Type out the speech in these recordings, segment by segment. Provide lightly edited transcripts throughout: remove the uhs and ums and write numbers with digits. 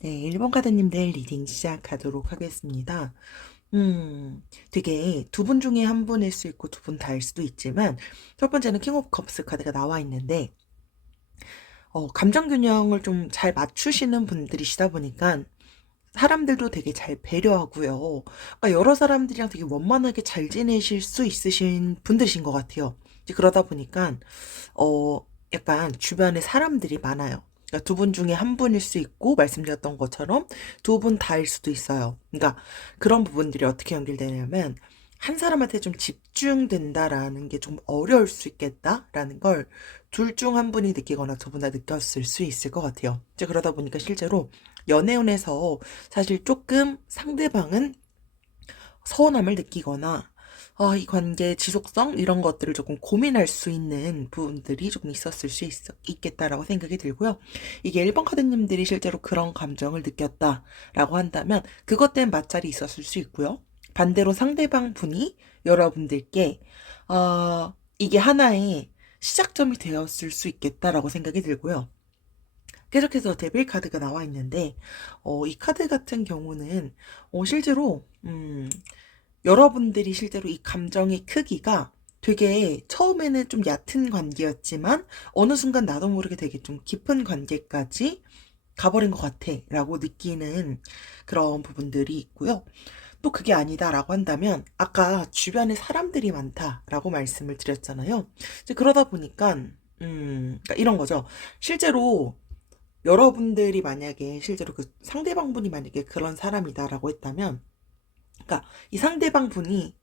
네, 1번 카드님들 리딩 시작하도록 하겠습니다. 되게 두 분 중에 한 분일 수 있고 두 분 다일 수도 있지만, 첫 번째는 킹 오브 컵스 카드가 나와 있는데, 감정 균형을 좀 잘 맞추시는 분들이시다 보니까, 사람들도 되게 잘 배려하고요. 그러니까 여러 사람들이랑 되게 원만하게 잘 지내실 수 있으신 분들이신 것 같아요. 이제 그러다 보니까, 어 약간 주변에 사람들이 많아요. 그러니까 두 분 중에 한 분일 수 있고 말씀드렸던 것처럼 두 분 다일 수도 있어요. 그러니까 그런 부분들이 어떻게 연결되냐면 '한 사람한테 좀 집중된다.'라는 게 좀 어려울 수 있겠다라는 걸 둘 중 한 분이 느끼거나 두 분 다 느꼈을 수 있을 것 같아요. 이제 그러다 보니까 실제로 연애운에서 사실 쪼끔 상대방은 서운함을 느끼거나 이 관계의 지속성 이런 것들을 조금 고민할 수 있는 부분들이 조금 있었을 수 있겠다라고 생각이 들고요. 이게 1번 카드님들이 실제로 그런 감정을 느꼈다라고 한다면 그것 땐 마찰이 있었을 수 있고요. 반대로 상대방 분이 여러분들께 이게 하나의 시작점이 되었을 수 있겠다라고 생각이 들고요. 계속해서 데빌 카드가 나와 있는데 이 카드 같은 경우는 실제로 여러분들이 실제로 이 감정의 크기가 되게 처음에는 좀 얕은 관계였지만 어느 순간 나도 모르게 되게 좀 깊은 관계까지 가버린 것 같아라고 느끼는 그런 부분들이 있고요. 또 그게 아니다라고 한다면 아까 주변에 사람들이 많다라고 말씀을 드렸잖아요. 이제 그러다 보니까 그러니까 이런 거죠. 실제로 여러분들이 만약에 실제로 그 상대방분이 만약에 그런 사람이다라고 했다면, 그러니까 이 상대방 분이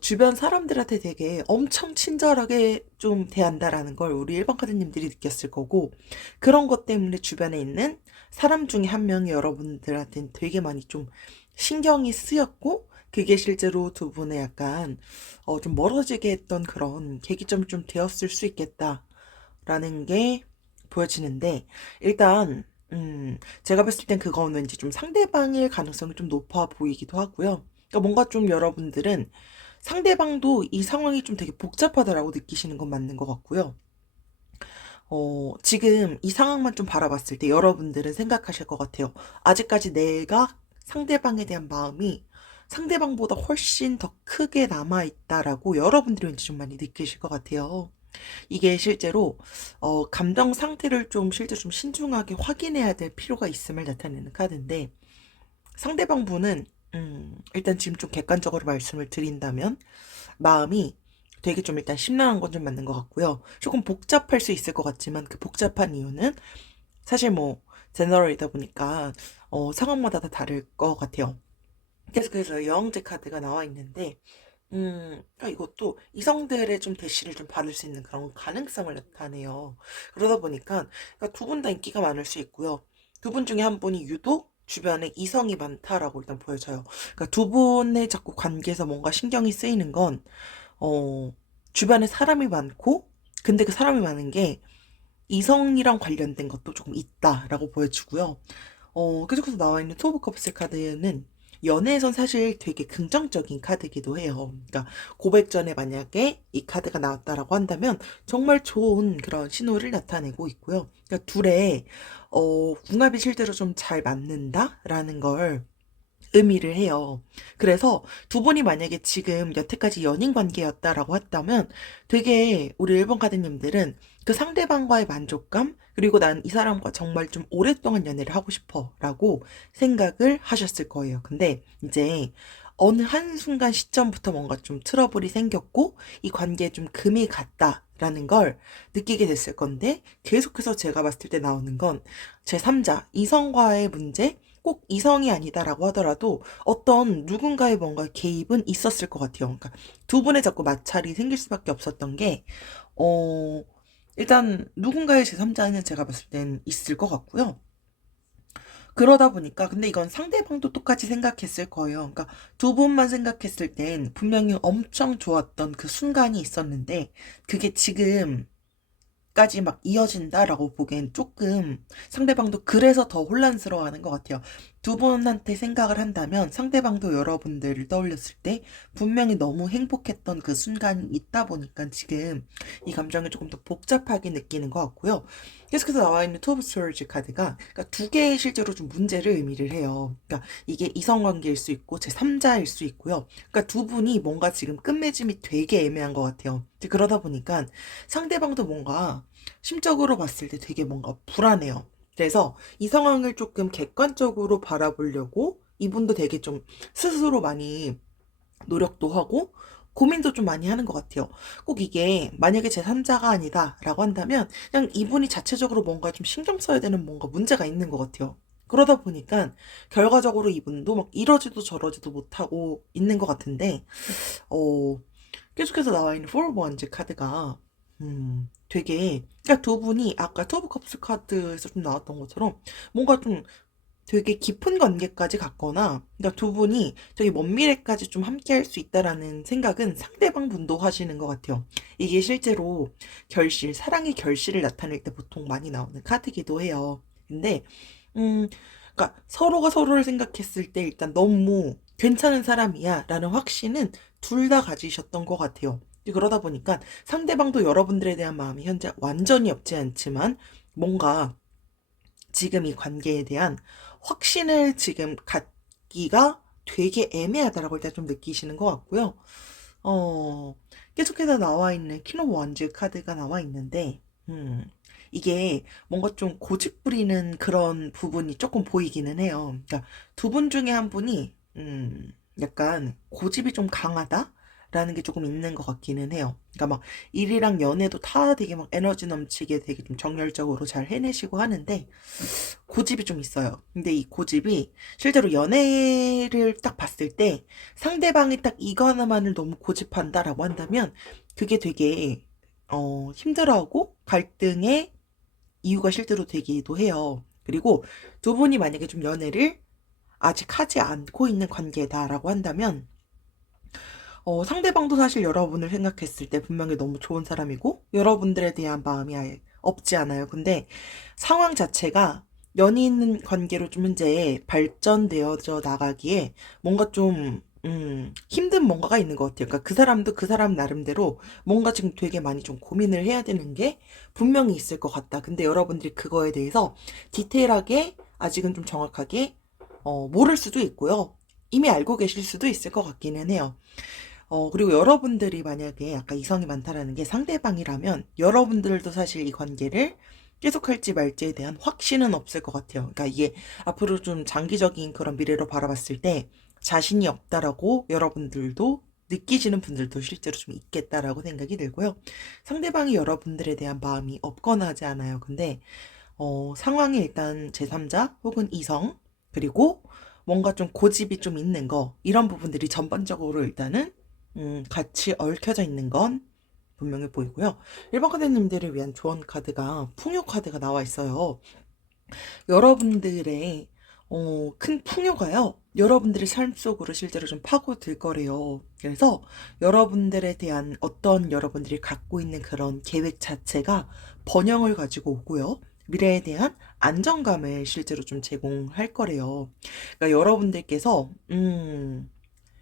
주변 사람들한테 되게 엄청 친절하게 좀 대한다라는 걸 우리 일반 카드님들이 느꼈을 거고, 그런 것 때문에 주변에 있는 사람 중에 한 명이 여러분들한테는 되게 많이 좀 신경이 쓰였고, 그게 실제로 두 분의 약간 좀 멀어지게 했던 그런 계기점이 좀 되었을 수 있겠다라는 게 보여지는데, 일단 제가 봤을 땐 그거는 이제 좀 상대방일 가능성이 좀 높아 보이기도 하고요. 그러니까 뭔가 좀 여러분들은 상대방도 이 상황이 좀 되게 복잡하다라고 느끼시는 건 맞는 것 같고요. 지금 이 상황만 좀 바라봤을 때 여러분들은 생각하실 것 같아요. 아직까지 내가 상대방에 대한 마음이 상대방보다 훨씬 더 크게 남아있다라고 여러분들이 왠지 좀 많이 느끼실 것 같아요. 이게 실제로 감정 상태를 좀 실제로 좀 신중하게 확인해야 될 필요가 있음을 나타내는 카드인데, 상대방 분은 일단 지금 좀 객관적으로 말씀을 드린다면 마음이 되게 좀 일단 심란한 건 좀 맞는 것 같고요. 조금 복잡할 수 있을 것 같지만 그 복잡한 이유는 사실 뭐 제너럴이다 보니까 상황마다 다 다를 것 같아요. 그래서 여왕제 카드가 나와 있는데, 이것도 이성들의 좀 대시를 좀 받을 수 있는 그런 가능성을 나타내요. 그러다 보니까 두 분 다 인기가 많을 수 있고요. 두 분 중에 한 분이 유독 주변에 이성이 많다라고 일단 보여져요. 그러니까 두 분의 자꾸 관계에서 뭔가 신경이 쓰이는 건, 어, 주변에 사람이 많고, 근데 그 사람이 많은 게 이성이랑 관련된 것도 조금 있다라고 보여지고요. 계속해서 나와 있는 투 오브 컵스 카드는 연애에선 사실 되게 긍정적인 카드이기도 해요. 그러니까 고백 전에 만약에 이 카드가 나왔다라고 한다면 정말 좋은 그런 신호를 나타내고 있고요. 그러니까 둘의 궁합이 실제로 좀 잘 맞는다라는 걸 의미를 해요. 그래서 두 분이 만약에 지금 여태까지 연인 관계였다라고 했다면 되게 우리 1번 카드님들은 그 상대방과의 만족감, 그리고 난 이 사람과 정말 좀 오랫동안 연애를 하고 싶어 라고 생각을 하셨을 거예요. 근데 이제 어느 한순간 시점부터 뭔가 좀 트러블이 생겼고 이 관계에 좀 금이 갔다라는 걸 느끼게 됐을 건데, 계속해서 제가 봤을 때 나오는 건 제3자, 이성과의 문제, 꼭 이성이 아니다라고 하더라도 어떤 누군가의 뭔가 개입은 있었을 것 같아요. 그러니까 두 분의 자꾸 마찰이 생길 수밖에 없었던 게, 어, 일단 누군가의 제3자는 제가 봤을 땐 있을 것 같고요. 그러다 보니까, 근데 이건 상대방도 똑같이 생각했을 거예요. 그러니까 두 분만 생각했을 땐 분명히 엄청 좋았던 그 순간이 있었는데, 그게 지금 까지 막 이어진다라고 보기엔 조금 상대방도 그래서 더 혼란스러워하는 것 같아요. 두 분한테 생각을 한다면 상대방도 여러분들을 떠올렸을 때 분명히 너무 행복했던 그 순간이 있다 보니까 지금 이 감정을 조금 더 복잡하게 느끼는 것 같고요. 계속해서 나와 있는 투 오브 스워즈 카드가 그러니까 두 개의 실제로 좀 문제를 의미를 해요. 그러니까 이게 이성관계일 수 있고 제3자일 수 있고요. 그러니까 두 분이 뭔가 지금 끝맺음이 되게 애매한 것 같아요. 그러다 보니까 상대방도 뭔가 심적으로 봤을 때 되게 뭔가 불안해요. 그래서 이 상황을 조금 객관적으로 바라보려고 이분도 되게 좀 스스로 많이 노력도 하고 고민도 좀 많이 하는 것 같아요. 꼭 이게 만약에 제3자가 아니다라고 한다면 그냥 이분이 자체적으로 뭔가 좀 신경 써야 되는 뭔가 문제가 있는 것 같아요. 그러다 보니까 결과적으로 이분도 막 이러지도 저러지도 못하고 있는 것 같은데 어, 계속해서 나와 있는 포 오브 원즈 카드가 되게 그러니까 두 분이 아까 투 오브 컵스 카드에서 좀 나왔던 것처럼 뭔가 좀 되게 깊은 관계까지 갔거나 그러니까 두 분이 되게 먼 미래까지 좀 함께 할 수 있다라는 생각은 상대방 분도 하시는 것 같아요. 이게 실제로 결실, 사랑의 결실을 나타낼 때 보통 많이 나오는 카드기도 해요. 근데 그러니까 서로가 서로를 생각했을 때 일단 너무 괜찮은 사람이야 라는 확신은 둘 다 가지셨던 것 같아요. 그러다 보니까 상대방도 여러분들에 대한 마음이 현재 완전히 없지 않지만 뭔가 지금 이 관계에 대한 확신을 지금 갖기가 되게 애매하다라고 일단 좀 느끼시는 것 같고요. 어, 계속해서 나와 있는 퀸 오브 원즈 카드가 나와 있는데, 이게 뭔가 좀 고집 부리는 그런 부분이 조금 보이기는 해요. 그러니까 두 분 중에 한 분이, 약간 고집이 좀 강하다? 라는 게 조금 있는 것 같기는 해요. 그러니까 막 일이랑 연애도 다 되게 막 에너지 넘치게 되게 좀 정열적으로 잘 해내시고 하는데, 고집이 좀 있어요. 근데 이 고집이 실제로 연애를 딱 봤을 때 상대방이 딱 이거 하나만을 너무 고집한다라고 한다면 그게 되게 힘들어하고 갈등의 이유가 실제로 되기도 해요. 그리고 두 분이 만약에 좀 연애를 아직 하지 않고 있는 관계다라고 한다면 상대방도 사실 여러분을 생각했을 때 분명히 너무 좋은 사람이고 여러분들에 대한 마음이 아예 없지 않아요. 근데 상황 자체가 연인 관계로 좀 현재 발전되어져 나가기에 뭔가 좀 힘든 뭔가가 있는 것 같아요. 그러니까 그 사람도 그 사람 나름대로 뭔가 지금 되게 많이 좀 고민을 해야 되는 게 분명히 있을 것 같다. 근데 여러분들이 그거에 대해서 디테일하게 아직은 좀 정확하게 모를 수도 있고요. 이미 알고 계실 수도 있을 것 같기는 해요. 그리고 여러분들이 만약에 아까 이성이 많다라는 게 상대방이라면 여러분들도 사실 이 관계를 계속할지 말지에 대한 확신은 없을 것 같아요. 그러니까 이게 앞으로 좀 장기적인 그런 미래로 바라봤을 때 자신이 없다라고 여러분들도 느끼시는 분들도 실제로 좀 있겠다라고 생각이 들고요. 상대방이 여러분들에 대한 마음이 없거나 하지 않아요. 근데 상황이 일단 제3자 혹은 이성 그리고 뭔가 좀 고집이 좀 있는 거 이런 부분들이 전반적으로 일단은 같이 얽혀져 있는 건 분명해 보이고요. 일반 카드님들을 위한 조언 카드가 풍요 카드가 나와 있어요. 여러분들의 큰 풍요가요. 여러분들의 삶 속으로 실제로 좀 파고들 거래요. 그래서 여러분들에 대한 어떤 여러분들이 갖고 있는 그런 계획 자체가 번영을 가지고 오고요. 미래에 대한 안정감을 실제로 좀 제공할 거래요. 그러니까 여러분들께서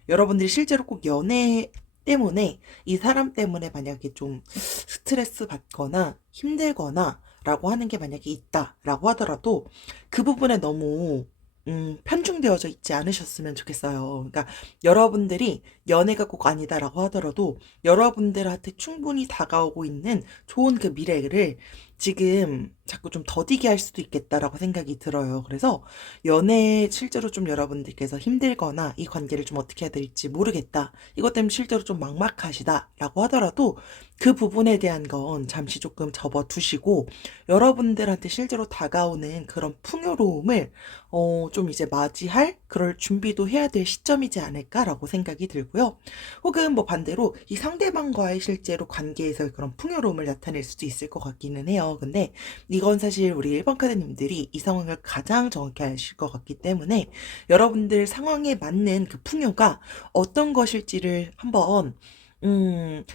여러분들이 실제로 꼭 연애 때문에 이 사람 때문에 만약에 좀 스트레스 받거나 힘들거나 라고 하는 게 만약에 있다라고 하더라도 그 부분에 너무 편중되어져 있지 않으셨으면 좋겠어요. 그러니까 여러분들이 연애가 꼭 아니다라고 하더라도 여러분들한테 충분히 다가오고 있는 좋은 그 미래를 지금 자꾸 좀 더디게 할 수도 있겠다라고 생각이 들어요. 그래서 연애 실제로 좀 여러분들께서 힘들거나 이 관계를 좀 어떻게 해야 될지 모르겠다. 이것 때문에 실제로 좀 막막하시다라고 하더라도 그 부분에 대한 건 잠시 조금 접어두시고 여러분들한테 실제로 다가오는 그런 풍요로움을 좀 이제 맞이할 그럴 준비도 해야 될 시점이지 않을까라고 생각이 들고요. 혹은 뭐 반대로 이 상대방과의 실제로 관계에서 그런 풍요로움을 나타낼 수도 있을 것 같기는 해요. 근데 이건 사실 우리 1번 카드님들이 이 상황을 가장 정확히 아실 것 같기 때문에 여러분들 상황에 맞는 그 풍요가 어떤 것일지를 한번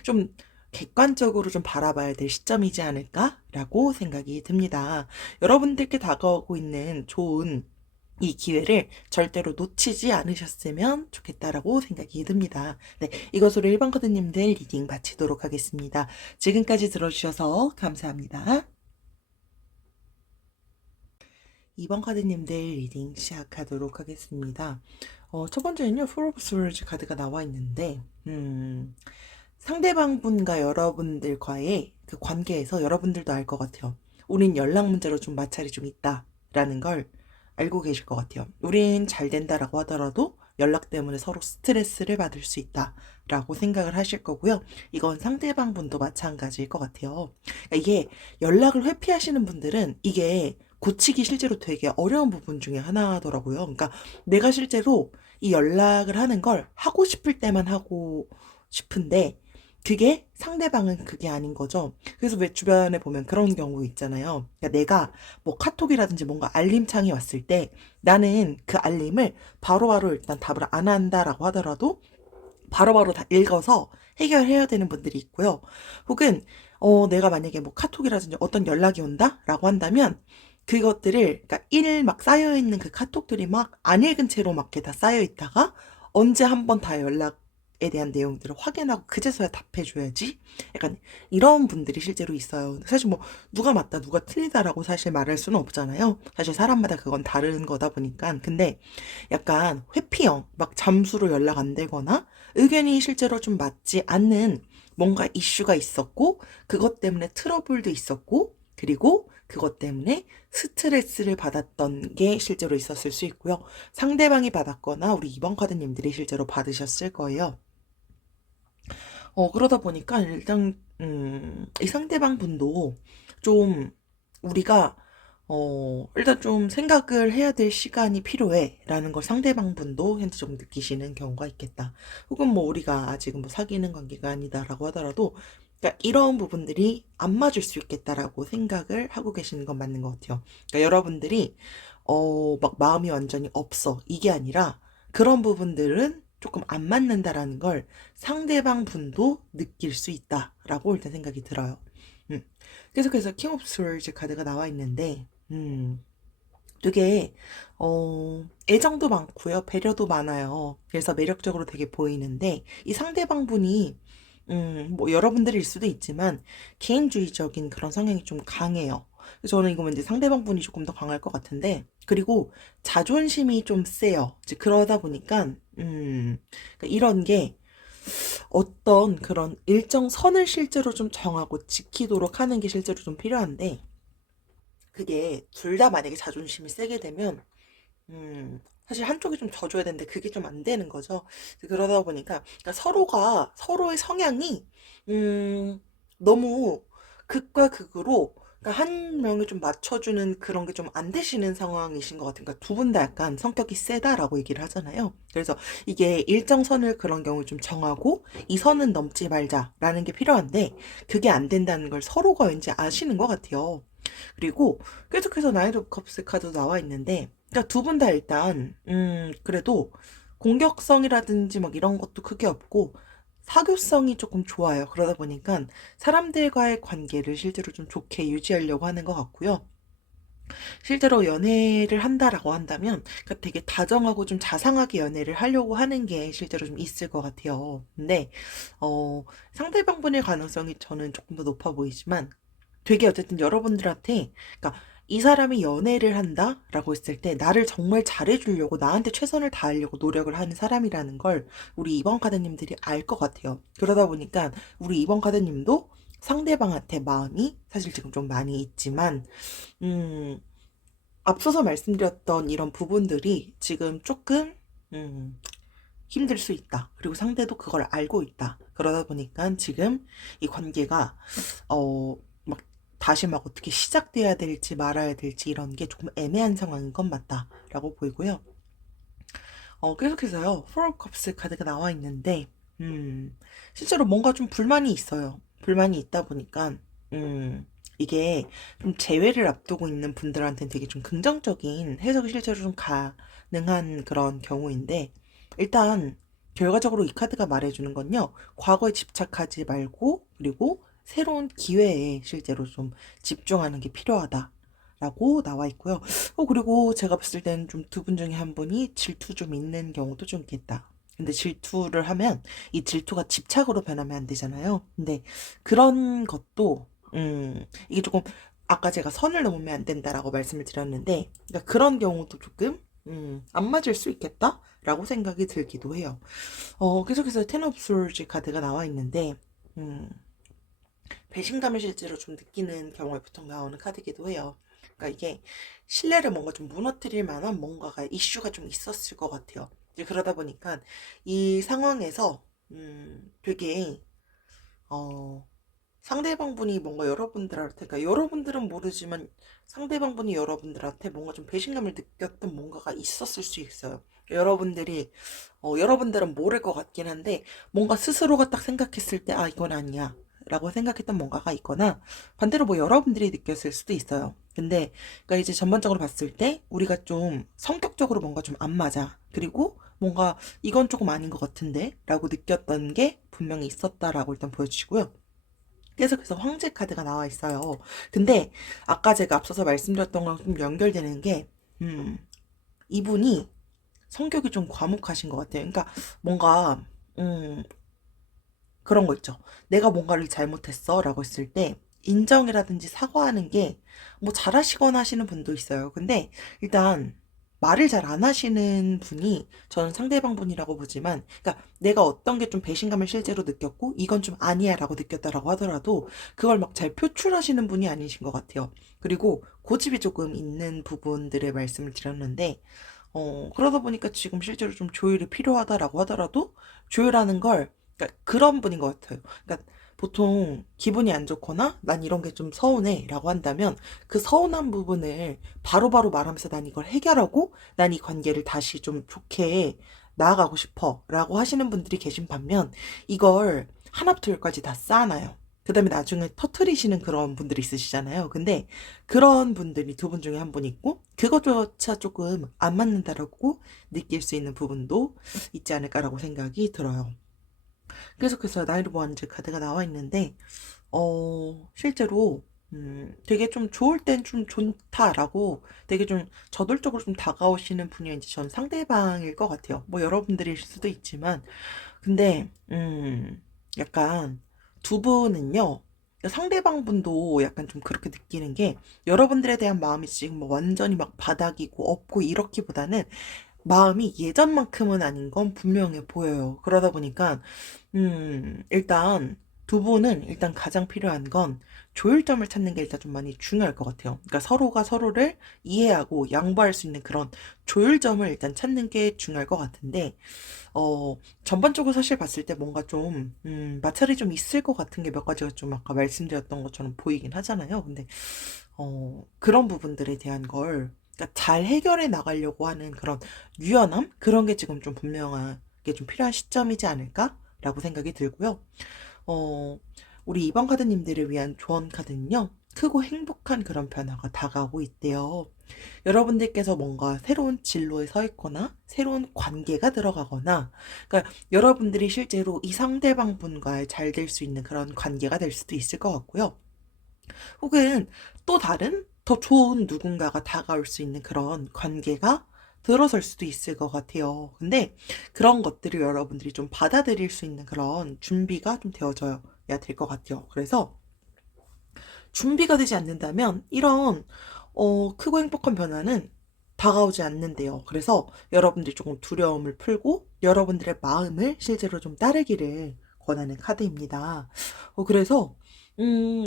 좀 객관적으로 좀 바라봐야 될 시점이지 않을까라고 생각이 듭니다. 여러분들께 다가오고 있는 좋은 이 기회를 절대로 놓치지 않으셨으면 좋겠다라고 생각이 듭니다. 네, 이것으로 1번 카드님들 리딩 마치도록 하겠습니다. 지금까지 들어주셔서 감사합니다. 2번 카드님들 리딩 시작하도록 하겠습니다. 첫 번째는요, Four of Swords 카드가 나와 있는데, 상대방 분과 여러분들과의 그 관계에서 여러분들도 알 것 같아요. 우린 연락 문제로 좀 마찰이 좀 있다라는 걸 알고 계실 것 같아요. 우린 잘 된다라고 하더라도 연락 때문에 서로 스트레스를 받을 수 있다라고 생각을 하실 거고요. 이건 상대방 분도 마찬가지일 것 같아요. 그러니까 이게 연락을 회피하시는 분들은 이게 고치기 실제로 되게 어려운 부분 중에 하나더라고요. 그러니까 내가 실제로 이 연락을 하는 걸 하고 싶을 때만 하고 싶은데 그게 상대방은 그게 아닌 거죠. 그래서 왜 주변에 보면 그런 경우 있잖아요. 그러니까 내가 뭐 카톡이라든지 뭔가 알림창이 왔을 때 나는 그 알림을 바로바로 일단 답을 안 한다라고 하더라도 바로바로 다 읽어서 해결해야 되는 분들이 있고요. 혹은 내가 만약에 뭐 카톡이라든지 어떤 연락이 온다라고 한다면 그것들을 그러니까 일 막 쌓여 있는 그 카톡들이 막 안 읽은 채로 막 이렇게 다 쌓여 있다가 언제 한번 다 연락에 대한 내용들을 확인하고 그제서야 답해줘야지. 약간 이런 분들이 실제로 있어요. 사실 뭐 누가 맞다 누가 틀리다라고 사실 말할 수는 없잖아요. 사실 사람마다 그건 다른 거다 보니까. 근데 약간 회피형 막 잠수로 연락 안 되거나 의견이 실제로 좀 맞지 않는 뭔가 이슈가 있었고 그것 때문에 트러블도 있었고 그리고 그것 때문에 스트레스를 받았던 게 실제로 있었을 수 있고요. 상대방이 받았거나 우리 2번 카드님들이 실제로 받으셨을 거예요. 그러다 보니까 일단 이 상대방 분도 좀 우리가 일단 좀 생각을 해야 될 시간이 필요해 라는 걸 상대방 분도 현재 좀 느끼시는 경우가 있겠다. 혹은 뭐 우리가 아직은 뭐 사귀는 관계가 아니다라고 하더라도 그러니까 이런 부분들이 안 맞을 수 있겠다라고 생각을 하고 계시는 건 맞는 것 같아요. 그러니까 여러분들이 막 마음이 완전히 없어 이게 아니라 그런 부분들은 조금 안 맞는다라는 걸 상대방 분도 느낄 수 있다라고 일단 생각이 들어요. 음. 계속해서 킹 오브 스월즈 카드가 나와 있는데, 되게, 애정도 많고요. 배려도 많아요. 그래서 매력적으로 되게 보이는데, 이 상대방 분이, 뭐 여러분들일 수도 있지만, 개인주의적인 그런 성향이 좀 강해요. 그래서 저는 이거 왠지 상대방 분이 조금 더 강할 것 같은데, 그리고 자존심이 좀 세요. 이제 그러다 보니까, 그러니까 이런 게, 어떤 그런 일정 선을 실제로 좀 정하고 지키도록 하는 게 실제로 좀 필요한데, 그게 둘 다 만약에 자존심이 세게 되면, 사실 한쪽이 좀 져줘야 되는데 그게 좀 안 되는 거죠. 그러다 보니까 그러니까 서로가 서로의 성향이 너무 극과 극으로 그러니까 한 명을 좀 맞춰주는 그런 게 좀 안 되시는 상황이신 것 같아요. 그러니까 두 분 다 약간 성격이 세다라고 얘기를 하잖아요. 그래서 이게 일정선을 그런 경우 좀 정하고 이 선은 넘지 말자라는 게 필요한데 그게 안 된다는 걸 서로가 왠지 아시는 것 같아요. 그리고 계속해서 나이트 오브 컵스 카드 나와 있는데 그러니까 두 분 다 일단 그래도 공격성이라든지 막 이런 것도 크게 없고 사교성이 조금 좋아요. 그러다 보니까 사람들과의 관계를 실제로 좀 좋게 유지하려고 하는 것 같고요. 실제로 연애를 한다라고 한다면 그러니까 되게 다정하고 좀 자상하게 연애를 하려고 하는 게 실제로 좀 있을 것 같아요. 근데 상대방분의 가능성이 저는 조금 더 높아 보이지만 되게 어쨌든 여러분들한테 그러니까 이 사람이 연애를 한다라고 했을 때 나를 정말 잘해주려고 나한테 최선을 다하려고 노력을 하는 사람이라는 걸 우리 이번 카드님들이 알 것 같아요. 그러다 보니까 우리 이번 카드님도 상대방한테 마음이 사실 지금 좀 많이 있지만 음, 앞서서 말씀드렸던 이런 부분들이 지금 조금 음, 힘들 수 있다. 그리고 상대도 그걸 알고 있다. 그러다 보니까 지금 이 관계가 막 다시 막 어떻게 시작돼야 될지 말아야 될지 이런 게 조금 애매한 상황인 건 맞다라고 보이고요. 계속해서요. 포 of 컵스 카드가 나와 있는데 실제로 뭔가 좀 불만이 있어요. 불만이 있다 보니까 이게 좀 재회를 앞두고 있는 분들한테는 되게 좀 긍정적인 해석이 실제로 좀 가능한 그런 경우인데 일단 결과적으로 이 카드가 말해주는 건요. 과거에 집착하지 말고 그리고 새로운 기회에 실제로 좀 집중하는 게 필요하다. 라고 나와 있고요. 그리고 제가 봤을 때는 좀 두 분 중에 한 분이 질투 좀 있는 경우도 좀 있겠다. 근데 질투를 하면 이 질투가 집착으로 변하면 안 되잖아요. 근데 그런 것도 이게 조금 아까 제가 선을 넘으면 안 된다라고 말씀을 드렸는데 그러니까 그런 경우도 조금 안 맞을 수 있겠다라고 생각이 들기도 해요. 계속해서 텐 오브 솔즈 카드가 나와 있는데 음, 배신감을 실제로 좀 느끼는 경우에 보통 나오는 카드이기도 해요. 그러니까 이게 신뢰를 뭔가 좀 무너뜨릴 만한 뭔가가 이슈가 좀 있었을 것 같아요. 이제 그러다 보니까 이 상황에서 되게 어, 상대방분이 뭔가 여러분들한테, 그러니까 여러분들은 모르지만 상대방분이 여러분들한테 뭔가 좀 배신감을 느꼈던 뭔가가 있었을 수 있어요. 여러분들은 모를 것 같긴 한데, 뭔가 스스로가 딱 생각했을 때, 아, 이건 아니야. 라고 생각했던 뭔가가 있거나, 반대로 뭐 여러분들이 느꼈을 수도 있어요. 근데, 그러니까 이제 전반적으로 봤을 때, 우리가 좀 성격적으로 뭔가 좀 안 맞아. 그리고 뭔가 이건 조금 아닌 것 같은데? 라고 느꼈던 게 분명히 있었다라고 일단 보여주시고요. 계속해서 황제 카드가 나와 있어요. 근데 아까 제가 앞서서 말씀드렸던 거랑 좀 연결되는 게, 음, 이분이 성격이 좀 과묵하신 것 같아요. 그러니까 뭔가, 그런 거 있죠. 내가 뭔가를 잘못했어 라고 했을 때, 인정이라든지 사과하는 게 뭐 잘하시거나 하시는 분도 있어요. 근데 일단 말을 잘 안 하시는 분이 저는 상대방 분이라고 보지만, 그러니까 내가 어떤 게 좀 배신감을 실제로 느꼈고 이건 좀 아니야 라고 느꼈다라고 하더라도 그걸 막 잘 표출하시는 분이 아니신 것 같아요. 그리고 고집이 조금 있는 부분들의 말씀을 드렸는데 그러다 보니까 지금 실제로 좀 조율이 필요하다라고 하더라도 조율하는 걸, 그러니까 그런 분인 것 같아요. 그러니까 보통 기분이 안 좋거나 난 이런 게 좀 서운해 라고 한다면 그 서운한 부분을 바로바로 말하면서 난 이걸 해결하고 난 이 관계를 다시 좀 좋게 나아가고 싶어 라고 하시는 분들이 계신 반면, 이걸 하나부터 열까지 다 쌓아놔요. 그 다음에 나중에 터트리시는 그런 분들이 있으시잖아요. 근데 그런 분들이 두 분 중에 한 분 있고 그것조차 조금 안 맞는다라고 느낄 수 있는 부분도 있지 않을까라고 생각이 들어요. 계속해서 나이르 원즈 카드가 나와 있는데 실제로 되게 좀 좋을 땐 좀 좋다라고 되게 좀 저돌적으로 좀 다가오시는 분이 이제 전 상대방일 것 같아요. 뭐 여러분들일 수도 있지만 근데 약간 두 분은요. 상대방 분도 약간 좀 그렇게 느끼는 게 여러분들에 대한 마음이 지금 뭐 완전히 막 바닥이고 없고 이렇기보다는 마음이 예전만큼은 아닌 건 분명해 보여요. 그러다 보니까 일단 두 분은 일단 가장 필요한 건 조율점을 찾는 게 일단 좀 많이 중요할 것 같아요. 그러니까 서로가 서로를 이해하고 양보할 수 있는 그런 조율점을 일단 찾는 게 중요할 것 같은데, 전반적으로 사실 봤을 때 뭔가 좀, 마찰이 좀 있을 것 같은 게 몇 가지가 좀 아까 말씀드렸던 것처럼 보이긴 하잖아요. 근데, 그런 부분들에 대한 걸, 그러니까 잘 해결해 나가려고 하는 그런 유연함? 그런 게 지금 좀 분명하게 좀 필요한 시점이지 않을까라고 생각이 들고요. 어, 우리 이번 카드님들을 위한 조언 카드는요. 크고 행복한 그런 변화가 다가오고 있대요. 여러분들께서 뭔가 새로운 진로에 서 있거나 새로운 관계가 들어가거나, 그러니까 여러분들이 실제로 이 상대방 분과 잘 될 수 있는 그런 관계가 될 수도 있을 것 같고요. 혹은 또 다른 더 좋은 누군가가 다가올 수 있는 그런 관계가 들어설 수도 있을 것 같아요. 근데 그런 것들을 여러분들이 좀 받아들일 수 있는 그런 준비가 좀 되어져야 될 것 같아요. 그래서 준비가 되지 않는다면 이런 크고 행복한 변화는 다가오지 않는데요. 그래서 여러분들이 조금 두려움을 풀고 여러분들의 마음을 실제로 좀 따르기를 권하는 카드입니다. 그래서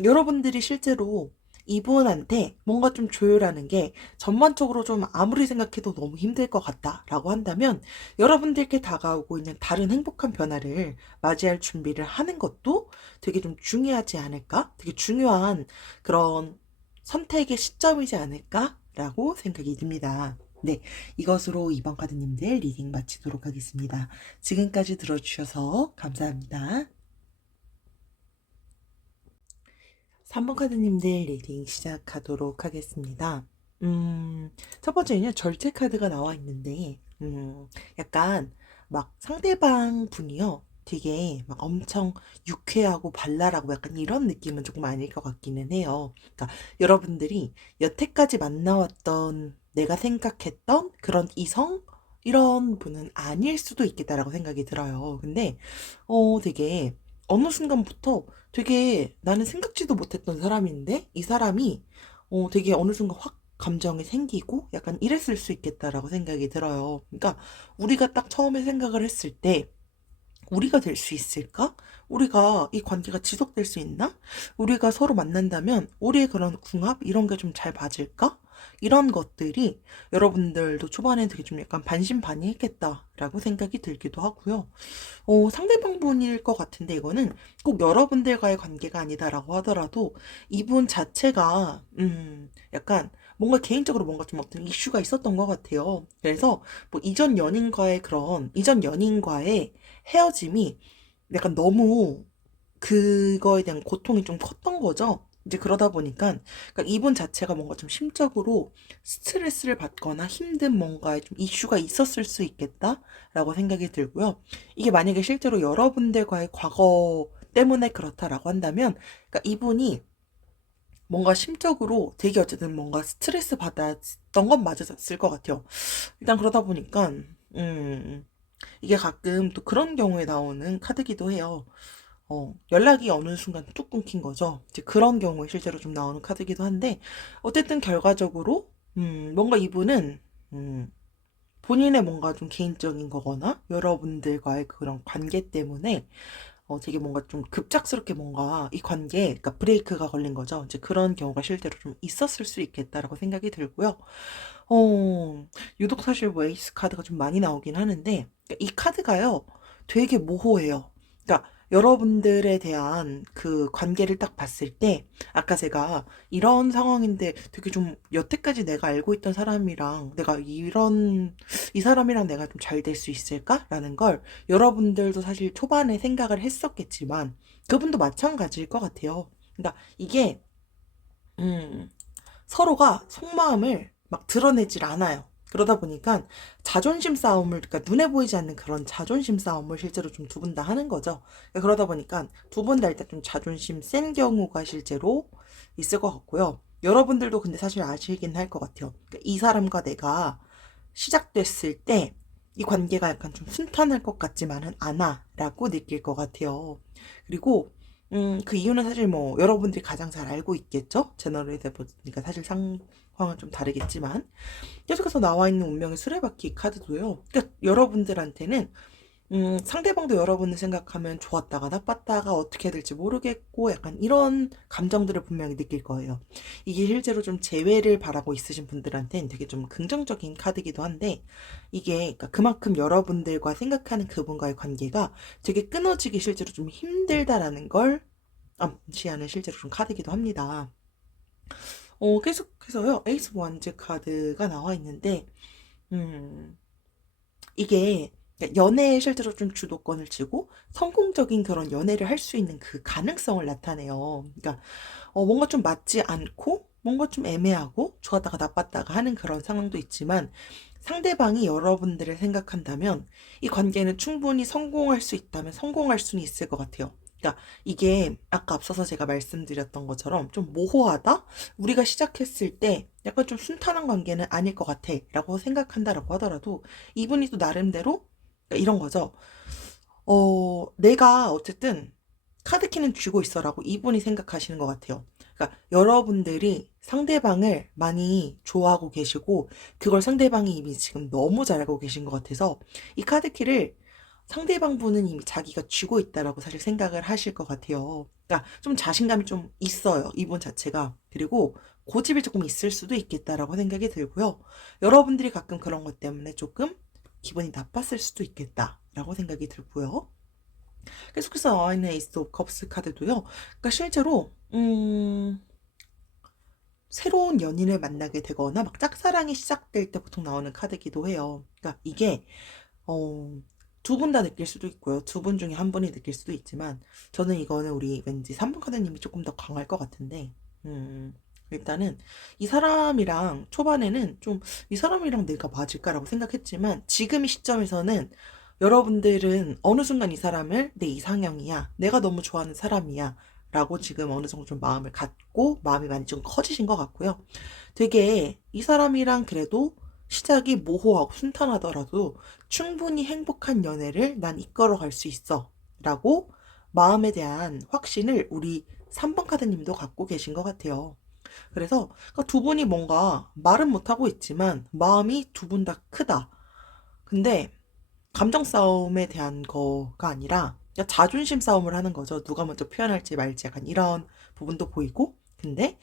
여러분들이 실제로 이분한테 뭔가 좀 조율하는 게 전반적으로 좀 아무리 생각해도 너무 힘들 것 같다라고 한다면 여러분들께 다가오고 있는 다른 행복한 변화를 맞이할 준비를 하는 것도 되게 좀 중요하지 않을까? 되게 중요한 그런 선택의 시점이지 않을까라고 생각이 듭니다. 네, 이것으로 이번 카드님들 리딩 마치도록 하겠습니다. 지금까지 들어주셔서 감사합니다. 3번 카드님들 리딩 시작하도록 하겠습니다. 첫 번째는 절제 카드가 나와 있는데, 약간 막 상대방 분이요. 되게 막 엄청 유쾌하고 발랄하고 약간 이런 느낌은 조금 아닐 것 같기는 해요. 그러니까 여러분들이 여태까지 만나왔던 내가 생각했던 그런 이성 이런 분은 아닐 수도 있겠다라고 생각이 들어요. 근데 되게 어느 순간부터 되게 나는 생각지도 못했던 사람인데 이 사람이 되게 어느 순간 확 감정이 생기고 약간 이랬을 수 있겠다라고 생각이 들어요. 그러니까 우리가 딱 처음에 생각을 했을 때 우리가 될 수 있을까? 우리가 이 관계가 지속될 수 있나? 우리가 서로 만난다면 우리의 그런 궁합 이런 게 좀 잘 맞을까? 이런 것들이 여러분들도 초반에 되게 좀 약간 반신반의했겠다라고 생각이 들기도 하고요. 상대방 분일 것 같은데 이거는 꼭 여러분들과의 관계가 아니다라고 하더라도 이분 자체가 약간 뭔가 개인적으로 뭔가 좀 어떤 이슈가 있었던 것 같아요. 그래서 뭐 이전 연인과의 헤어짐이 약간 너무 그거에 대한 고통이 좀 컸던 거죠. 이제 그러다 보니까 그러니까 이분 자체가 뭔가 좀 심적으로 스트레스를 받거나 힘든 뭔가에 좀 이슈가 있었을 수 있겠다라고 생각이 들고요. 이게 만약에 실제로 여러분들과의 과거 때문에 그렇다라고 한다면 그러니까 이분이 뭔가 심적으로 되게 어쨌든 뭔가 스트레스 받았던 건 맞았을 것 같아요. 일단 그러다 보니까 이게 가끔 또 그런 경우에 나오는 카드기도 해요. 연락이 어느 순간 뚝 끊긴 거죠. 이제 그런 경우에 실제로 좀 나오는 카드기도 한데, 어쨌든 결과적으로, 뭔가 이분은, 본인의 뭔가 좀 개인적인 거거나, 여러분들과의 그런 관계 때문에, 되게 뭔가 좀 급작스럽게 뭔가 이 관계에, 그러니까 브레이크가 걸린 거죠. 이제 그런 경우가 실제로 좀 있었을 수 있겠다라고 생각이 들고요. 유독 사실 뭐 에이스 카드가 좀 많이 나오긴 하는데 이 카드가요 되게 모호해요. 그러니까 여러분들에 대한 그 관계를 딱 봤을 때 아까 제가 이런 상황인데 되게 좀 여태까지 내가 알고 있던 사람이랑 내가 이 사람이랑 내가 좀 잘 될 수 있을까라는 걸 여러분들도 사실 초반에 생각을 했었겠지만 그분도 마찬가지일 것 같아요. 그러니까 이게 음 서로가 속마음을 막 드러내질 않아요. 그러다 보니까 자존심 싸움을, 그러니까 눈에 보이지 않는 그런 자존심 싸움을 실제로 좀 두 분 다 하는 거죠. 그러다 보니까 두 분 다 일단 좀 자존심 센 경우가 실제로 있을 것 같고요. 여러분들도 근데 사실 아시긴 할 것 같아요. 그러니까 이 사람과 내가 시작됐을 때 이 관계가 약간 좀 순탄할 것 같지만은 않아 라고 느낄 것 같아요. 그리고 그 이유는 사실 뭐 여러분들이 가장 잘 알고 있겠죠? 제너럴이다 보니까 사실 상황은 좀 다르겠지만 계속해서 나와 있는 운명의 수레바퀴 카드도요. 그러니까 여러분들한테는 상대방도 여러분을 생각하면 좋았다가 나빴다가 어떻게 해야 될지 모르겠고 약간 이런 감정들을 분명히 느낄 거예요. 이게 실제로 좀 재회를 바라고 있으신 분들한테는 되게 좀 긍정적인 카드이기도 한데 이게 그러니까 그만큼 여러분들과 생각하는 그분과의 관계가 되게 끊어지기 실제로 좀 힘들다라는 걸 암시하는 실제로 좀 카드이기도 합니다. 계속해서요. 에이스 원즈 카드가 나와 있는데 음 이게 연애에 실제로 좀 주도권을 쥐고 성공적인 그런 연애를 할 수 있는 그 가능성을 나타내요. 그러니까 뭔가 좀 맞지 않고 뭔가 좀 애매하고 좋았다가 나빴다가 하는 그런 상황도 있지만 상대방이 여러분들을 생각한다면 이 관계는 충분히 성공할 수 있다면 성공할 수는 있을 것 같아요. 그러니까 이게 아까 앞서서 제가 말씀드렸던 것처럼 좀 모호하다? 우리가 시작했을 때 약간 좀 순탄한 관계는 아닐 것 같아 라고 생각한다라고 하더라도 이분이 또 나름대로 그러니까 이런 거죠. 내가 어쨌든 카드키는 쥐고 있어라고 이분이 생각하시는 것 같아요. 그러니까 여러분들이 상대방을 많이 좋아하고 계시고 그걸 상대방이 이미 지금 너무 잘 알고 계신 것 같아서 이 카드키를 상대방 분은 이미 자기가 쥐고 있다라고 사실 생각을 하실 것 같아요. 그러니까 좀 자신감이 좀 있어요. 이분 자체가. 그리고 고집이 조금 있을 수도 있겠다라고 생각이 들고요. 여러분들이 가끔 그런 것 때문에 조금 기분이 나빴을 수도 있겠다라고 생각이 들고요. 계속해서 나와 있는 에이스 오브 컵스 카드도요. 그러니까 실제로 새로운 연인을 만나게 되거나 막 짝사랑이 시작될 때 보통 나오는 카드기도 해요. 그러니까 이게 두 분 다 느낄 수도 있고요. 두 분 중에 한 분이 느낄 수도 있지만 저는 이거는 우리 왠지 3분 카드님이 조금 더 강할 것 같은데 일단은 이 사람이랑 초반에는 좀 이 사람이랑 내가 맞을까라고 생각했지만 지금 이 시점에서는 여러분들은 어느 순간 이 사람을 내 이상형이야, 내가 너무 좋아하는 사람이야 라고 지금 어느 정도 좀 마음을 갖고 마음이 많이 좀 커지신 것 같고요. 되게 이 사람이랑 그래도 시작이 모호하고 순탄하더라도 충분히 행복한 연애를 난 이끌어갈 수 있어 라고 마음에 대한 확신을 우리 3번 카드님도 갖고 계신 것 같아요. 그래서 두 분이 뭔가 말은 못하고 있지만 마음이 두 분 다 크다. 근데 감정 싸움에 대한 거가 아니라 그냥 자존심 싸움을 하는 거죠. 누가 먼저 표현할지 말지 약간 이런 부분도 보이고. 근데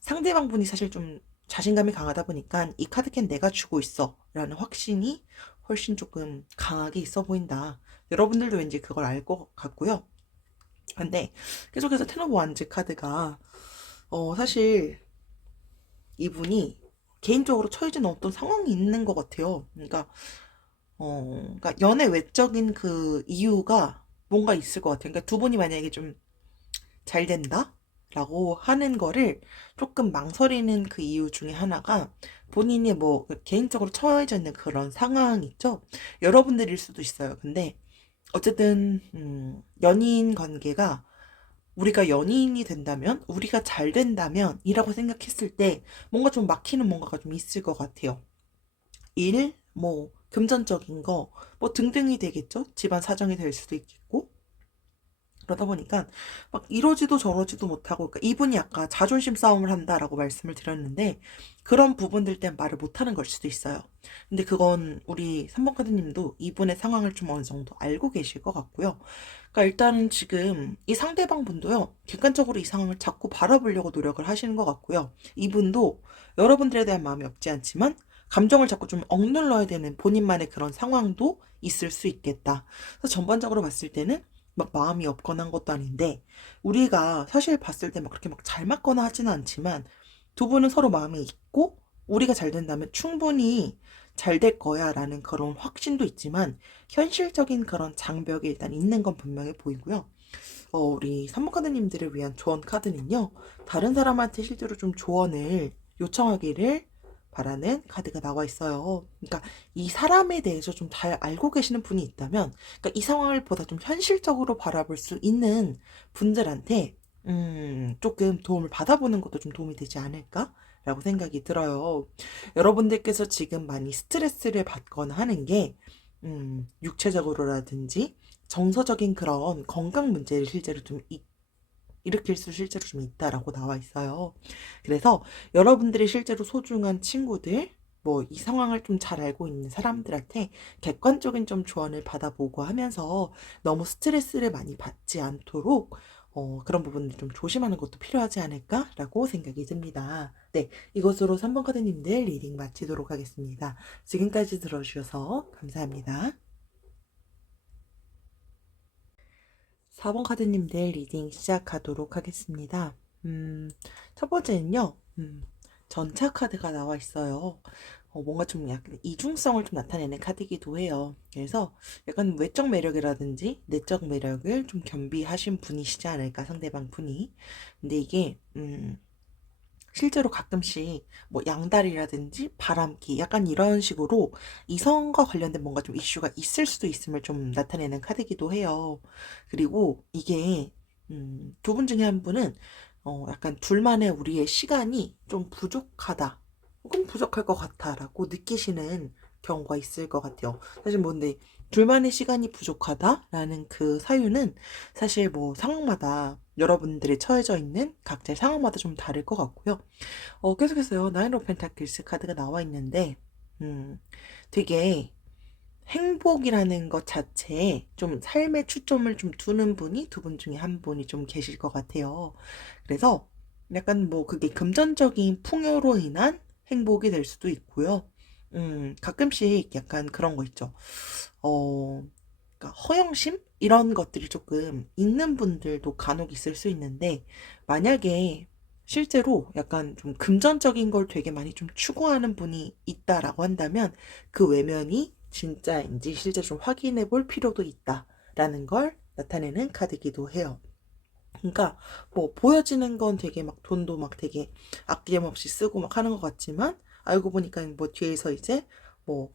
상대방 분이 사실 좀 자신감이 강하다 보니까 이 카드캔 내가 주고 있어 라는 확신이 훨씬 조금 강하게 있어 보인다. 여러분들도 왠지 그걸 알 것 같고요. 근데 계속해서 텐 오브 완즈 카드가 사실 이분이 개인적으로 처해진 어떤 상황이 있는 것 같아요. 그러니까 연애 외적인 그 이유가 뭔가 있을 것 같아요. 그러니까 두 분이 만약에 좀 잘 된다? 라고 하는 거를 조금 망설이는 그 이유 중에 하나가 본인이 뭐 개인적으로 처해져 있는 그런 상황 있죠? 여러분들일 수도 있어요. 근데 어쨌든 연인 관계가 우리가 연인이 된다면, 우리가 잘 된다면 이라고 생각했을 때 뭔가 좀 막히는 뭔가가 좀 있을 것 같아요. 일, 뭐 금전적인 거, 뭐 등등이 되겠죠? 집안 사정이 될 수도 있겠고. 그러다 보니까 막 이러지도 저러지도 못하고, 그러니까 이분이 아까 자존심 싸움을 한다라고 말씀을 드렸는데 그런 부분들 때문에 말을 못하는 걸 수도 있어요. 근데 그건 우리 3번 카드님도 이분의 상황을 좀 어느 정도 알고 계실 것 같고요. 그러니까 일단은 지금 이 상대방 분도요, 객관적으로 이 상황을 자꾸 바라보려고 노력을 하시는 것 같고요. 이분도 여러분들에 대한 마음이 없지 않지만 감정을 자꾸 좀 억눌러야 되는 본인만의 그런 상황도 있을 수 있겠다. 그래서 전반적으로 봤을 때는 막 마음이 없거나 한 것도 아닌데, 우리가 사실 봤을 때 막 그렇게 막 잘 맞거나 하지는 않지만 두 분은 서로 마음이 있고 우리가 잘 된다면 충분히 잘 될 거야 라는 그런 확신도 있지만 현실적인 그런 장벽이 일단 있는 건 분명해 보이고요. 우리 산모카드님들을 위한 조언 카드는요, 다른 사람한테 실제로 좀 조언을 요청하기를 바라는 카드가 나와 있어요. 그러니까 이 사람에 대해서 좀 잘 알고 계시는 분이 있다면, 그러니까 이 상황을 보다 좀 현실적으로 바라볼 수 있는 분들한테 조금 도움을 받아보는 것도 좀 도움이 되지 않을까? 라고 생각이 들어요. 여러분들께서 지금 많이 스트레스를 받거나 하는 게, 육체적으로라든지 정서적인 그런 건강 문제를 실제로 좀 일으킬 수 실제로 좀 있다라고 나와 있어요. 그래서 여러분들이 실제로 소중한 친구들, 뭐 이 상황을 좀 잘 알고 있는 사람들한테 객관적인 좀 조언을 받아보고 하면서 너무 스트레스를 많이 받지 않도록 그런 부분을 좀 조심하는 것도 필요하지 않을까라고 생각이 듭니다. 네, 이것으로 3번 카드님들 리딩 마치도록 하겠습니다. 지금까지 들어주셔서 감사합니다. 4번 카드님들 리딩 시작하도록 하겠습니다. 첫 번째는요, 전차 카드가 나와 있어요. 뭔가 좀 약간 이중성을 좀 나타내는 카드이기도 해요. 그래서 약간 외적 매력이라든지 내적 매력을 좀 겸비하신 분이시지 않을까, 상대방 분이. 근데 이게, 실제로 가끔씩 뭐 양다리라든지 바람기 약간 이런 식으로 이성과 관련된 뭔가 좀 이슈가 있을 수도 있음을 좀 나타내는 카드이기도 해요. 그리고 이게 두 분 중에 한 분은 약간 둘만의 우리의 시간이 좀 부족하다 혹은 부족할 것 같아라고 느끼시는 경우가 있을 것 같아요. 사실 뭐 근데 둘만의 시간이 부족하다라는 그 사유는 사실 뭐 상황마다 여러분들이 처해져 있는 각자의 상황마다 좀 다를 것 같고요. 계속해서요. 나인 오브 펜타클스 카드가 나와 있는데, 되게 행복이라는 것 자체에 좀 삶의 초점을 좀 두는 분이 두 분 중에 한 분이 좀 계실 것 같아요. 그래서 약간 뭐 그게 금전적인 풍요로 인한 행복이 될 수도 있고요. 가끔씩 약간 그런 거 있죠. 어, 그러니까 허영심? 이런 것들이 조금 있는 분들도 간혹 있을 수 있는데, 만약에 실제로 약간 좀 금전적인 걸 되게 많이 좀 추구하는 분이 있다라고 한다면 그 외면이 진짜인지 실제로 좀 확인해 볼 필요도 있다라는 걸 나타내는 카드이기도 해요. 그러니까 뭐 보여지는 건 되게 막 돈도 막 되게 아낌없이 쓰고 막 하는 것 같지만 알고 보니까 뭐 뒤에서 이제 뭐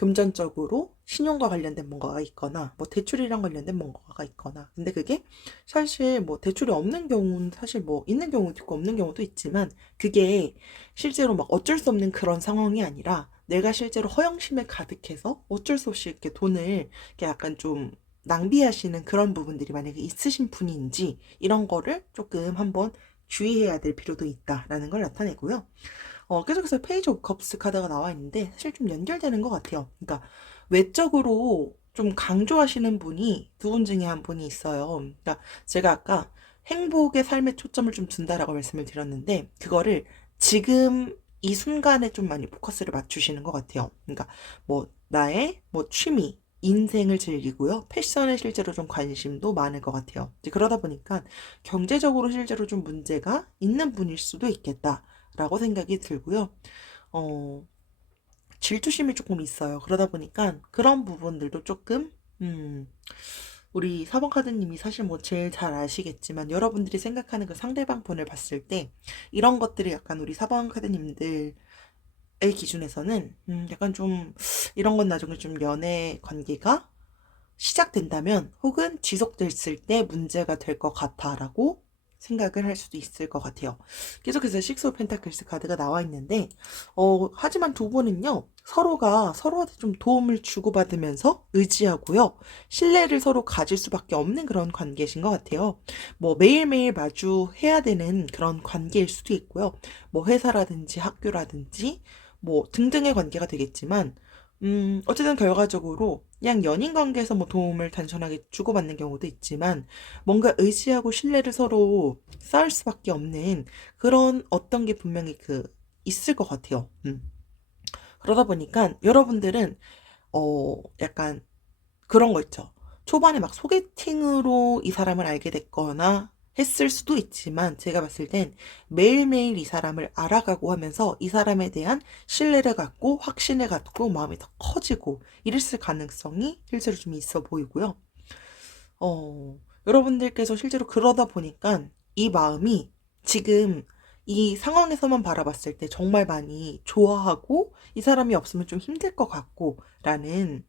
금전적으로 신용과 관련된 뭔가가 있거나 뭐 대출이랑 관련된 뭔가가 있거나, 근데 그게 사실 뭐 대출이 없는 경우는 사실 뭐 있는 경우도 있고 없는 경우도 있지만, 그게 실제로 막 어쩔 수 없는 그런 상황이 아니라 내가 실제로 허영심에 가득해서 어쩔 수 없이 이렇게 돈을 이렇게 약간 좀 낭비하시는 그런 부분들이 만약에 있으신 분인지, 이런 거를 조금 한번 주의해야 될 필요도 있다라는 걸 나타내고요. 계속해서 페이지 오브 컵스 카드가 나와 있는데 사실 좀 연결되는 것 같아요. 그러니까 외적으로 좀 강조하시는 분이 두 분 중에 한 분이 있어요. 그러니까 제가 아까 행복의 삶에 초점을 좀 둔다라고 말씀을 드렸는데, 그거를 지금 이 순간에 좀 많이 포커스를 맞추시는 것 같아요. 그러니까 뭐 나의 뭐 취미, 인생을 즐기고요. 패션에 실제로 좀 관심도 많을 것 같아요. 이제 그러다 보니까 경제적으로 실제로 좀 문제가 있는 분일 수도 있겠다 라고 생각이 들고요. 어, 질투심이 조금 있어요. 그러다 보니까 그런 부분들도 조금, 우리 4번 카드님이 사실 뭐 제일 잘 아시겠지만, 여러분들이 생각하는 그 상대방 분을 봤을 때 이런 것들이 약간 우리 4번 카드님들의 기준에서는 약간 좀 이런 건 나중에 좀 연애 관계가 시작된다면 혹은 지속됐을 때 문제가 될 것 같아라고 생각을 할 수도 있을 것 같아요. 계속해서 식스 오브 펜타클스 카드가 나와 있는데, 하지만 두 분은요, 서로가 서로한테 좀 도움을 주고받으면서 의지하고요, 신뢰를 서로 가질 수밖에 없는 그런 관계신 것 같아요. 뭐 매일매일 마주해야 되는 그런 관계일 수도 있고요. 뭐 회사라든지 학교라든지 뭐 등등의 관계가 되겠지만, 어쨌든 결과적으로 그냥 연인 관계에서 뭐 도움을 단순하게 주고받는 경우도 있지만, 뭔가 의지하고 신뢰를 서로 쌓을 수밖에 없는 그런 어떤 게 분명히 있을 것 같아요. 그러다 보니까 여러분들은, 약간 그런 거 있죠. 초반에 막 소개팅으로 이 사람을 알게 됐거나 했을 수도 있지만, 제가 봤을 땐 매일매일 이 사람을 알아가고 하면서 이 사람에 대한 신뢰를 갖고 확신을 갖고 마음이 더 커지고 이랬을 가능성이 실제로 좀 있어 보이고요. 여러분들께서 실제로 그러다 보니까 이 마음이 지금 이 상황에서만 바라봤을 때 정말 많이 좋아하고, 이 사람이 없으면 좀 힘들 것 같고 라는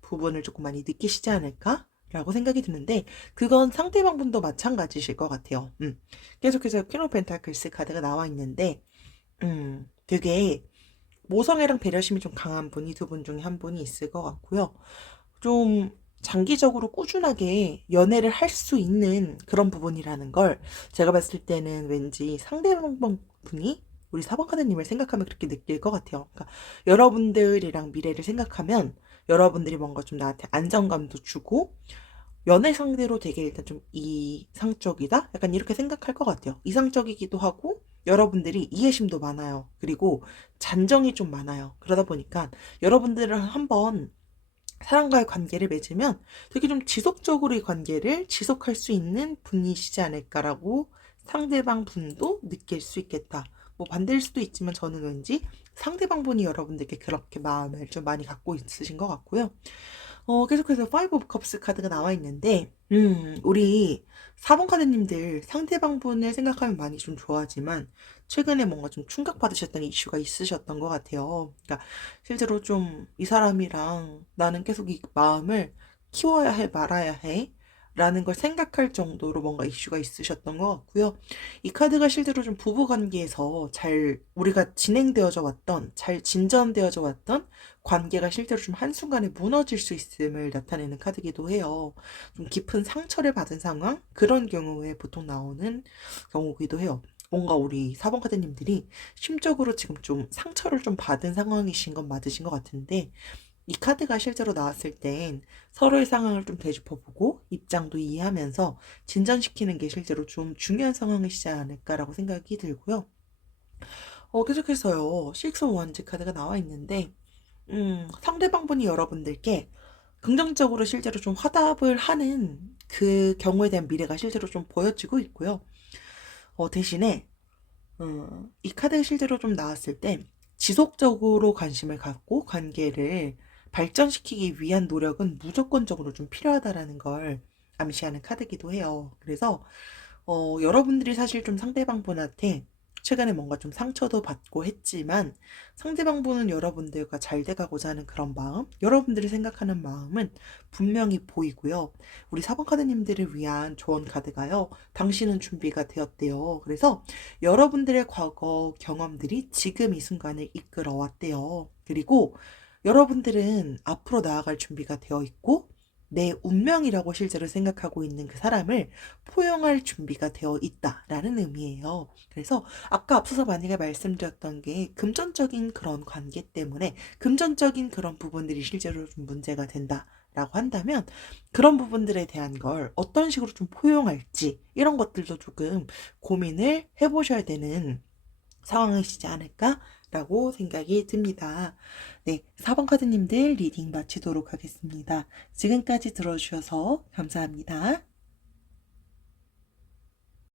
부분을 조금 많이 느끼시지 않을까라고 생각이 드는데, 그건 상대방 분도 마찬가지실 것 같아요. 계속해서 퀸 오브 펜타클스 카드가 나와 있는데, 되게 모성애랑 배려심이 좀 강한 분이 두 분 중에 한 분이 있을 것 같고요. 좀 장기적으로 꾸준하게 연애를 할 수 있는 그런 부분이라는 걸 제가 봤을 때는 왠지 상대방 분이 우리 사번카드님을 생각하면 그렇게 느낄 것 같아요. 그러니까 여러분들이랑 미래를 생각하면 여러분들이 뭔가 좀 나한테 안정감도 주고, 연애 상대로 되게 일단 좀 이상적이다? 약간 이렇게 생각할 것 같아요. 이상적이기도 하고, 여러분들이 이해심도 많아요. 그리고 잔정이 좀 많아요. 그러다 보니까 여러분들은 한번 사람과의 관계를 맺으면 되게 좀 지속적으로 이 관계를 지속할 수 있는 분이시지 않을까라고 상대방 분도 느낄 수 있겠다. 뭐 반대일 수도 있지만 저는 왠지 상대방 분이 여러분들께 그렇게 마음을 좀 많이 갖고 있으신 것 같고요. 계속해서 파이브 오브 컵스 카드가 나와 있는데, 우리 4번 카드님들 상대방 분을 생각하면 많이 좀 좋아하지만, 최근에 뭔가 좀 충격받으셨던 이슈가 있으셨던 것 같아요. 그러니까 실제로 좀 이 사람이랑 나는 계속 이 마음을 키워야 해, 말아야 해? 라는 걸 생각할 정도로 뭔가 이슈가 있으셨던 것 같고요. 이 카드가 실제로 좀 부부 관계에서 잘 우리가 진행되어져 왔던, 잘 진전되어져 왔던 관계가 실제로 좀 한순간에 무너질 수 있음을 나타내는 카드기도 해요. 좀 깊은 상처를 받은 상황? 그런 경우에 보통 나오는 경우기도 해요. 뭔가 우리 4번 카드님들이 심적으로 지금 좀 상처를 좀 받은 상황이신 건 맞으신 것 같은데, 이 카드가 실제로 나왔을 땐 서로의 상황을 좀 되짚어보고 입장도 이해하면서 진전시키는 게 실제로 좀 중요한 상황이시지 않을까라고 생각이 들고요. 계속해서요, 식스 오브 원즈 카드가 나와 있는데, 상대방 분이 여러분들께 긍정적으로 실제로 좀 화답을 하는 그 경우에 대한 미래가 실제로 좀 보여지고 있고요. 대신에 이 카드가 실제로 좀 나왔을 때 지속적으로 관심을 갖고 관계를 발전시키기 위한 노력은 무조건적으로 좀 필요하다라는 걸 암시하는 카드기도 해요. 그래서 여러분들이 사실 좀 상대방 분한테 최근에 뭔가 좀 상처도 받고 했지만 상대방 보는 여러분들과 잘 돼가고자 하는 그런 마음, 여러분들이 생각하는 마음은 분명히 보이고요. 우리 4번 카드님들을 위한 조언 카드가요. 당신은 준비가 되었대요. 그래서 여러분들의 과거 경험들이 지금 이 순간을 이끌어 왔대요. 그리고 여러분들은 앞으로 나아갈 준비가 되어 있고 내 운명이라고 실제로 생각하고 있는 그 사람을 포용할 준비가 되어 있다라는 의미예요. 그래서 아까 앞서서 만약에 말씀드렸던 게 금전적인 그런 관계 때문에 금전적인 그런 부분들이 실제로 좀 문제가 된다라고 한다면 그런 부분들에 대한 걸 어떤 식으로 좀 포용할지 이런 것들도 조금 고민을 해보셔야 되는 상황이시지 않을까라고 생각이 듭니다. 네, 4번 카드님들 리딩 마치도록 하겠습니다. 지금까지 들어주셔서 감사합니다.